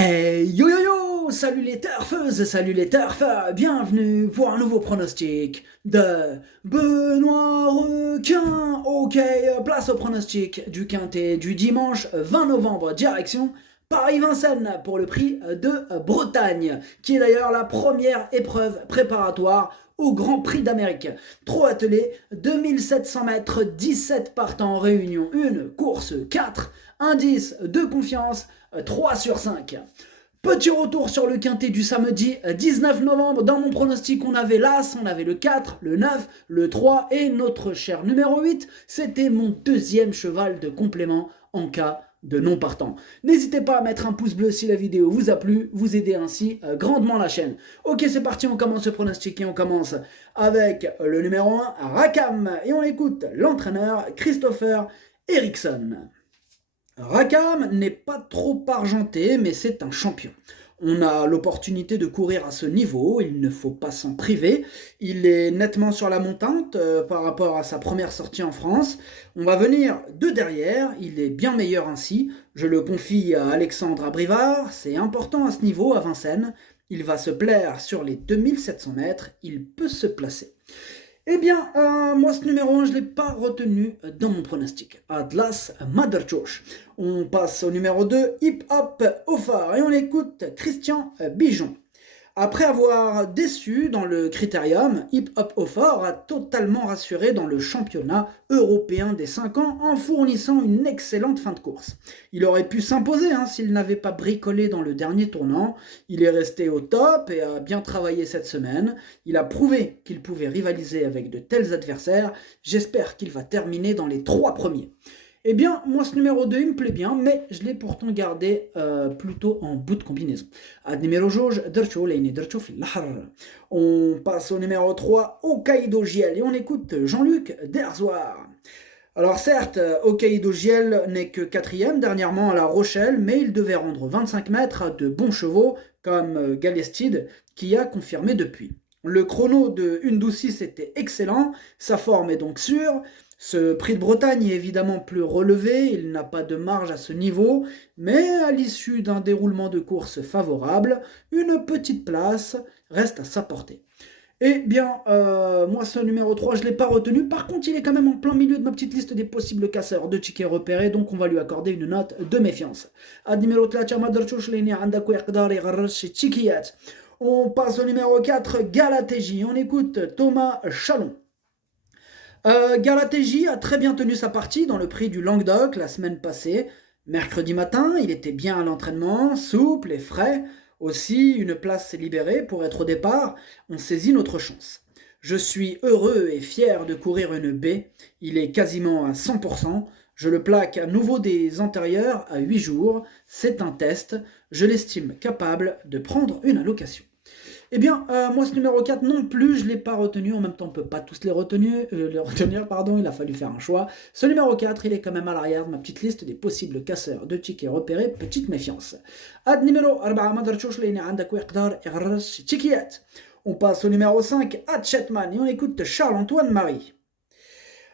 Hey yo yo yo! Salut les turfeuses, salut les turfeurs, bienvenue pour un nouveau pronostic de Benoît Requin. Ok, place au pronostic du Quintet du dimanche 20 novembre, direction Paris-Vincennes pour le prix de Bretagne, qui est d'ailleurs la première épreuve préparatoire au Grand Prix d'Amérique. Trop attelé, 2700 mètres, 17 partants, réunion 1, course 4, indice de confiance 3 sur 5. Petit retour sur le quintet du samedi 19 novembre. Dans mon pronostic, on avait l'As, on avait le 4, le 9, le 3 et notre cher numéro 8. C'était mon deuxième cheval de complément en cas de non partant. N'hésitez pas à mettre un pouce bleu si la vidéo vous a plu, vous aidez ainsi grandement la chaîne. Ok, c'est parti, on commence ce pronostic et on commence avec le numéro 1, Rakam. Et on écoute l'entraîneur Christopher Eriksson. Rakam n'est pas trop argenté, mais c'est un champion. On a l'opportunité de courir à ce niveau, il ne faut pas s'en priver. Il est nettement sur la montante par rapport à sa première sortie en France. On va venir de derrière, il est bien meilleur ainsi. Je le confie à Alexandre Abrivard, c'est important à ce niveau, à Vincennes. Il va se plaire sur les 2700 mètres, il peut se placer. Eh bien, moi, ce numéro 1, je ne l'ai pas retenu dans mon pronostic. Atlas Motherchosh. On passe au numéro 2, Hip Hop Offer. Et on écoute Christian Bijon. Après avoir déçu dans le critérium, Hip Hop Offer a totalement rassuré dans le championnat européen des 5 ans en fournissant une excellente fin de course. Il aurait pu s'imposer s'il n'avait pas bricolé dans le dernier tournant. Il est resté au top et a bien travaillé cette semaine. Il a prouvé qu'il pouvait rivaliser avec de tels adversaires. J'espère qu'il va terminer dans les 3 premiers. Eh bien, moi, ce numéro 2, il me plaît bien, mais je l'ai pourtant gardé plutôt en bout de combinaison. On passe au numéro 3, Hokkaido Giel, et on écoute Jean-Luc Derzoir. Alors certes, Hokkaido Giel n'est que 4e dernièrement à La Rochelle, mais il devait rendre 25 mètres à de bons chevaux, comme Galestide, qui a confirmé depuis. Le chrono de 1:12.6 était excellent, sa forme est donc sûre. Ce prix de Bretagne est évidemment plus relevé, il n'a pas de marge à ce niveau, mais à l'issue d'un déroulement de course favorable, une petite place reste à sa portée. Eh bien, moi ce numéro 3, je ne l'ai pas retenu, par contre il est quand même en plein milieu de ma petite liste des possibles casseurs de tickets repérés, donc on va lui accorder une note de méfiance. On passe au numéro 4, Galatéji, on écoute Thomas Chalon. Galatéji a très bien tenu sa partie dans le prix du Languedoc la semaine passée. Mercredi matin, il était bien à l'entraînement, souple et frais. Aussi, une place s'est libérée pour être au départ. On saisit notre chance. Je suis heureux et fier de courir une B. Il est quasiment à 100%. Je le plaque à nouveau des antérieurs à 8 jours. C'est un test. Je l'estime capable de prendre une allocation. Eh bien, moi, ce numéro 4 non plus, je ne l'ai pas retenu. En même temps, on ne peut pas tous les retenir, il a fallu faire un choix. Ce numéro 4, il est quand même à l'arrière de ma petite liste des possibles casseurs de tickets repérés. Petite méfiance. Ad numéro 4, on passe au numéro 5, Hatchetman, et on écoute Charles-Antoine Marie.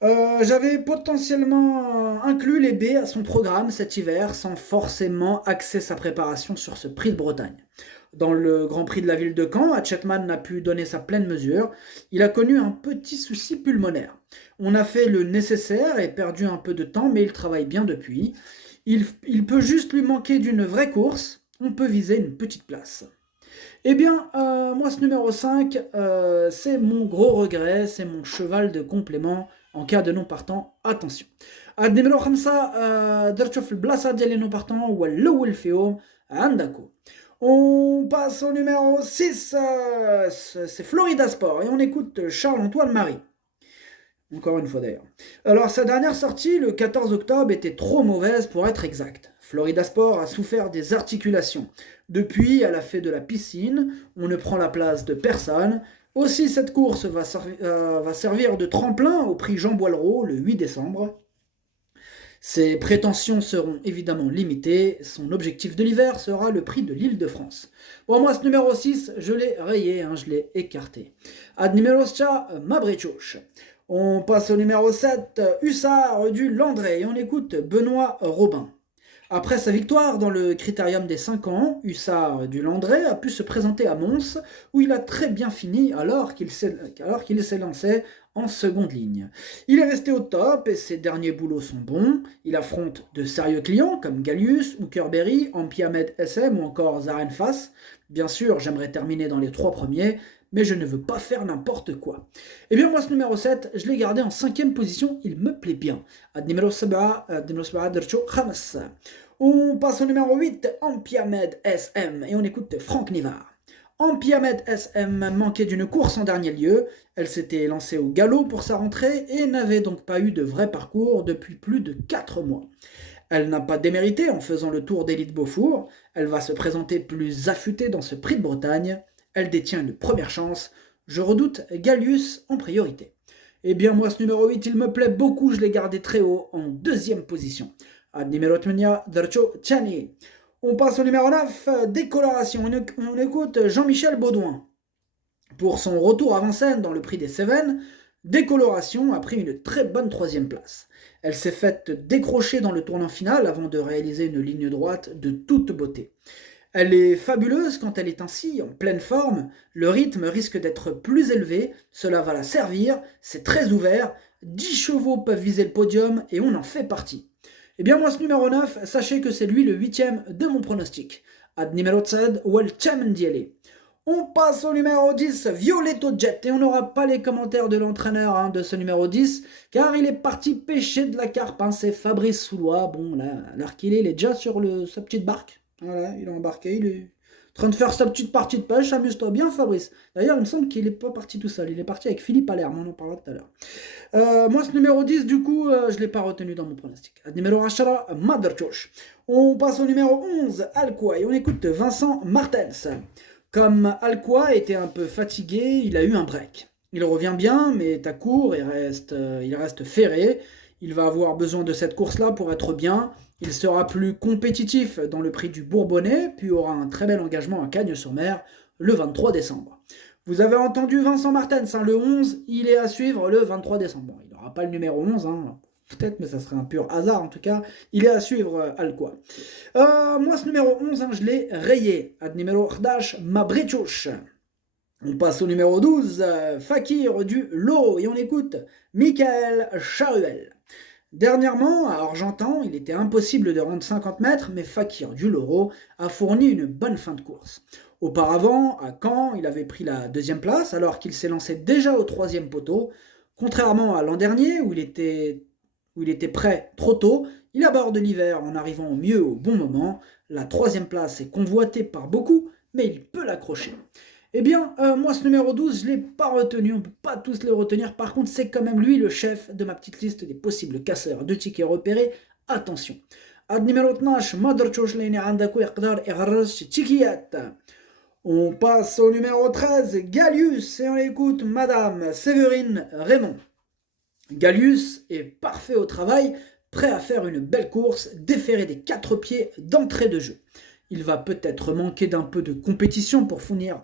J'avais potentiellement inclus les B à son programme cet hiver sans forcément axer sa préparation sur ce prix de Bretagne. Dans le Grand Prix de la ville de Caen, Hatchetman n'a pu donner sa pleine mesure. Il a connu un petit souci pulmonaire. On a fait le nécessaire et perdu un peu de temps, mais il travaille bien depuis. Il peut juste lui manquer d'une vraie course. On peut viser une petite place. Eh bien, moi, ce numéro 5, c'est mon gros regret, c'est mon cheval de complément en cas de non partant. Attention. numéro 5, درتو في البلاصه ديال لي نون بارتون هو الاول فيهم عندكو. On passe au numéro 6, c'est Florida Sport, et on écoute Charles-Antoine Marie. Encore une fois d'ailleurs. Alors sa dernière sortie, le 14 octobre, était trop mauvaise pour être exacte. Florida Sport a souffert des articulations. Depuis, elle a fait de la piscine, on ne prend la place de personne. Aussi, cette course va servir de tremplin au prix Jean Boileau le 8 décembre. Ses prétentions seront évidemment limitées, son objectif de l'hiver sera le prix de l'Île-de-France. Bon, moi, ce numéro 6, je l'ai rayé, je l'ai écarté. Ad numéro 7, Mabrechouch. On passe au numéro 7, Hussard du Landré, et on écoute Benoît Robin. Après sa victoire dans le Critérium des 5 ans, Hussard du Landré a pu se présenter à Mons, où il a très bien fini alors qu'il s'est lancé en seconde ligne. Il est resté au top et ses derniers boulots sont bons. Il affronte de sérieux clients comme Gallius, Hookerberry, Ampiamed SM ou encore Zarenfass. Bien sûr, j'aimerais terminer dans les 3 premiers, mais je ne veux pas faire n'importe quoi. Eh bien moi ce numéro 7, je l'ai gardé en 5e position, il me plaît bien. On passe au numéro 8, Ampiamed SM, et on écoute Franck Nivard. Ampiamed SM manquait d'une course en dernier lieu, elle s'était lancée au galop pour sa rentrée et n'avait donc pas eu de vrai parcours depuis plus de 4 mois. Elle n'a pas démérité en faisant le tour d'Élite Beaufour, elle va se présenter plus affûtée dans ce prix de Bretagne, elle détient une première chance, je redoute Gallius en priorité. Eh bien moi ce numéro 8 il me plaît beaucoup, je l'ai gardé très haut en 2e position. Ad numéro 8, Darcho Chani. On passe au numéro 9, décoloration, on écoute Jean-Michel Baudouin. Pour son retour à Vincennes dans le prix des Cévennes, Décoloration a pris une très bonne 3e place. Elle s'est faite décrocher dans le tournant final avant de réaliser une ligne droite de toute beauté. Elle est fabuleuse quand elle est ainsi, en pleine forme, le rythme risque d'être plus élevé, cela va la servir, c'est très ouvert, 10 chevaux peuvent viser le podium et on en fait partie. Eh bien moi ce numéro 9, sachez que c'est lui le 8e de mon pronostic. Ad numéro 10, Welchem Ndiele. On passe au numéro 10, Violetto Jet, et on n'aura pas les commentaires de l'entraîneur de ce numéro 10, car il est parti pêcher de la carpe, c'est Fabrice Soulois, bon là, alors qu'il est, il est déjà sur sa petite barque, voilà, il est embarqué, il est en train de faire sa petite partie de pêche, amuse-toi bien Fabrice. D'ailleurs il me semble qu'il n'est pas parti tout seul, il est parti avec Philippe Allerme, on en parlera tout à l'heure. Moi ce numéro 10 du coup, je ne l'ai pas retenu dans mon pronostic. Numéro 10, Motherchosh. On passe au numéro 11, Alcoy, et on écoute Vincent Martens. Comme Alcoy était un peu fatigué, il a eu un break. Il revient bien, mais est à court, il reste ferré. Il va avoir besoin de cette course-là pour être bien. Il sera plus compétitif dans le prix du Bourbonnais, puis aura un très bel engagement à Cagnes-sur-Mer le 23 décembre. Vous avez entendu Vincent Martens, le 11, il est à suivre le 23 décembre. Bon, il n'aura pas le numéro 11, peut-être, mais ça serait un pur hasard en tout cas. Il est à suivre, Alcoy. Moi, ce numéro 11, je l'ai rayé. Ad numéro 11, Mabrichouch. On passe au numéro 12, Fakir du Loro, et on écoute Michael Charuel. Dernièrement, à Argentan, il était impossible de rendre 50 mètres, mais Fakir du Loro a fourni une bonne fin de course. Auparavant, à Caen, il avait pris la 2e place, alors qu'il s'est lancé déjà au 3e poteau. Contrairement à l'an dernier, où il était prêt trop tôt, il aborde l'hiver en arrivant au mieux au bon moment. La 3e place est convoitée par beaucoup, mais il peut l'accrocher. Eh bien, moi ce numéro 12, je ne l'ai pas retenu, on ne peut pas tous le retenir, par contre c'est quand même lui le chef de ma petite liste des possibles casseurs de tickets repérés. Attention. Ad numéro 12, Motherchosh Lane Andakou Iqdar Igharras Tikiyat. On passe au numéro 13, Gallius, et on écoute Madame Séverine Raymond. Gallius est parfait au travail, prêt à faire une belle course, déféré des 4 pieds d'entrée de jeu. Il va peut-être manquer d'un peu de compétition pour fournir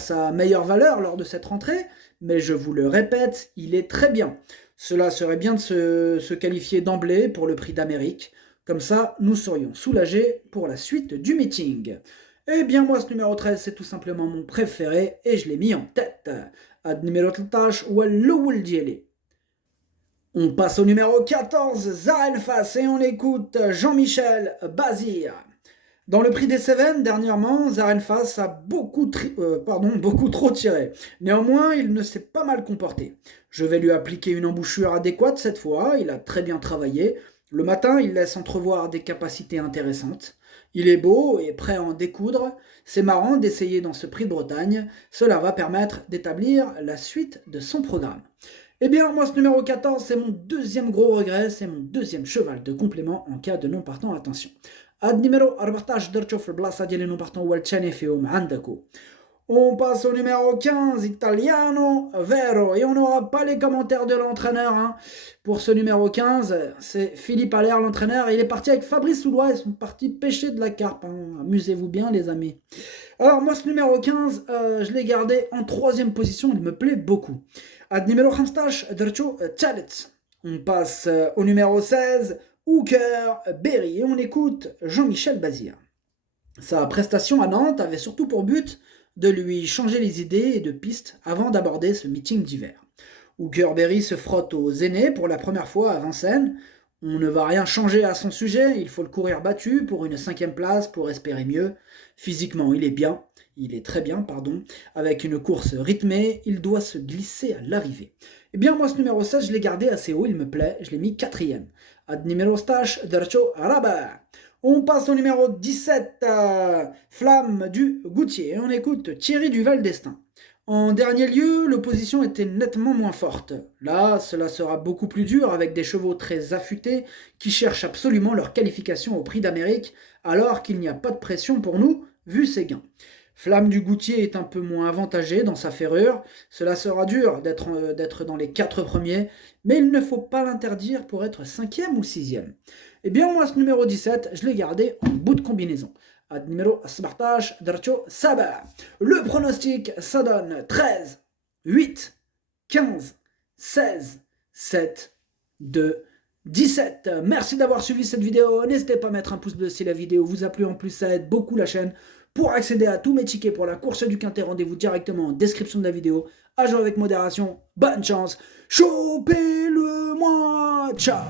sa meilleure valeur lors de cette rentrée, mais je vous le répète, il est très bien. Cela serait bien de se qualifier d'emblée pour le prix d'Amérique. Comme ça, nous serions soulagés pour la suite du meeting. Eh bien moi ce numéro 13 c'est tout simplement mon préféré et je l'ai mis en tête. Ad numéro 13 Walloul Diele. On passe au numéro 14 Zarenfass et on écoute Jean-Michel Bazir. Dans le prix des Cévennes, dernièrement, Zarenfass a beaucoup trop tiré. Néanmoins, il ne s'est pas mal comporté. Je vais lui appliquer une embouchure adéquate cette fois, il a très bien travaillé. Le matin, il laisse entrevoir des capacités intéressantes. Il est beau et prêt à en découdre. C'est marrant d'essayer dans ce prix de Bretagne. Cela va permettre d'établir la suite de son programme. Eh bien, moi, ce numéro 14, c'est mon 2e gros regret, c'est mon 2e cheval de complément en cas de non partant, attention. Ad numéro 14 درتو في البلاصه ديال لي نون بارتون هو الثاني فيهم عندكو. On passe au numéro 15, Italiano Vero, et on n'aura pas les commentaires de l'entraîneur. Pour ce numéro 15, c'est Philippe Allaire, l'entraîneur, il est parti avec Fabrice Soulois, ils sont partis pêcher de la carpe. Amusez-vous bien les amis. Alors moi ce numéro 15, je l'ai gardé en 3e position, il me plaît beaucoup. Ad numéro 15, درتو الثالث. On passe au numéro 16, Hooker Berry. Et on écoute Jean-Michel Bazir. Sa prestation à Nantes avait surtout pour but de lui changer les idées et de pistes avant d'aborder ce meeting d'hiver. Hooker Berry se frotte aux aînés pour la première fois à Vincennes. On ne va rien changer à son sujet, il faut le courir battu pour une 5e place pour espérer mieux. Physiquement, il est très bien, avec une course rythmée, il doit se glisser à l'arrivée. Eh bien, moi, ce numéro 16, je l'ai gardé assez haut, il me plaît, je l'ai mis 4e. Ad numéro stage, Dercho Araba. On passe au numéro 17, Flamme du Goutier. On écoute Thierry Duval d'Estaing. En dernier lieu, l'opposition était nettement moins forte. Là, cela sera beaucoup plus dur avec des chevaux très affûtés qui cherchent absolument leur qualification au Prix d'Amérique, alors qu'il n'y a pas de pression pour nous, vu ses gains. Flamme du Goutier est un peu moins avantagé dans sa ferrure. Cela sera dur d'être dans les 4 premiers, mais il ne faut pas l'interdire pour être 5e ou 6e. Eh bien, moi, ce numéro 17, je l'ai gardé en bout de combinaison. Ad numéro 17, Darcho Saba. Le pronostic, ça donne 13, 8, 15, 16, 7, 2, 17. Merci d'avoir suivi cette vidéo. N'hésitez pas à mettre un pouce bleu si la vidéo vous a plu. En plus, ça aide beaucoup la chaîne. Pour accéder à tous mes tickets pour la course du Quintet, rendez-vous directement en description de la vidéo. À jouer avec modération. Bonne chance. Chopez-le-moi. Ciao.